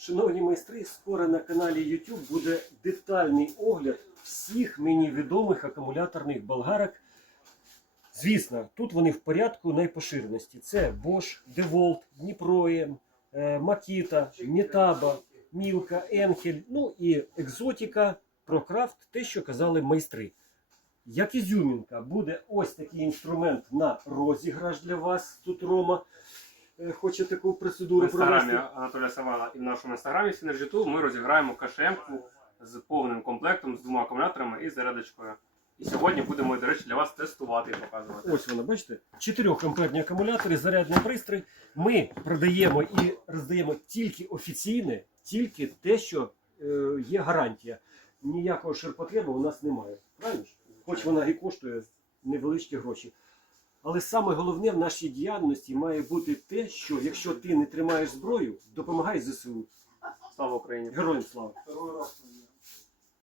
Шановні майстри, скоро на каналі YouTube буде детальний огляд всіх мені відомих акумуляторних болгарок. Звісно, тут вони в порядку найпоширеності. Це Bosch, DeWalt, Dnipro, е, Makita, Metaba, Milka, Enhel, ну і екзотика, ProCraft, те, що казали майстри. Як ізюмінка, буде ось такий інструмент на розіграш для вас. Тут Рома хоче таку В процедуру інстаграмі провести. Анатолія Савана і в нашому інстаграмі Synergy ми розіграємо КШМ-ку з повним комплектом, з двома акумуляторами і зарядочкою. І сьогодні будемо, до речі, для вас тестувати і показувати. Ось вона, бачите? Чотирьохамперні акумулятори, зарядний пристрій. Ми продаємо і роздаємо тільки офіційне, тільки те, що е, є гарантія. Ніякого ширпотреба у нас немає. Правильно? ж? Хоч вона і коштує невеличкі гроші. Але саме головне в нашій діяльності має бути те, що якщо ти не тримаєш зброю, допомагай ЗСУ. Слава Україні! Героям слава!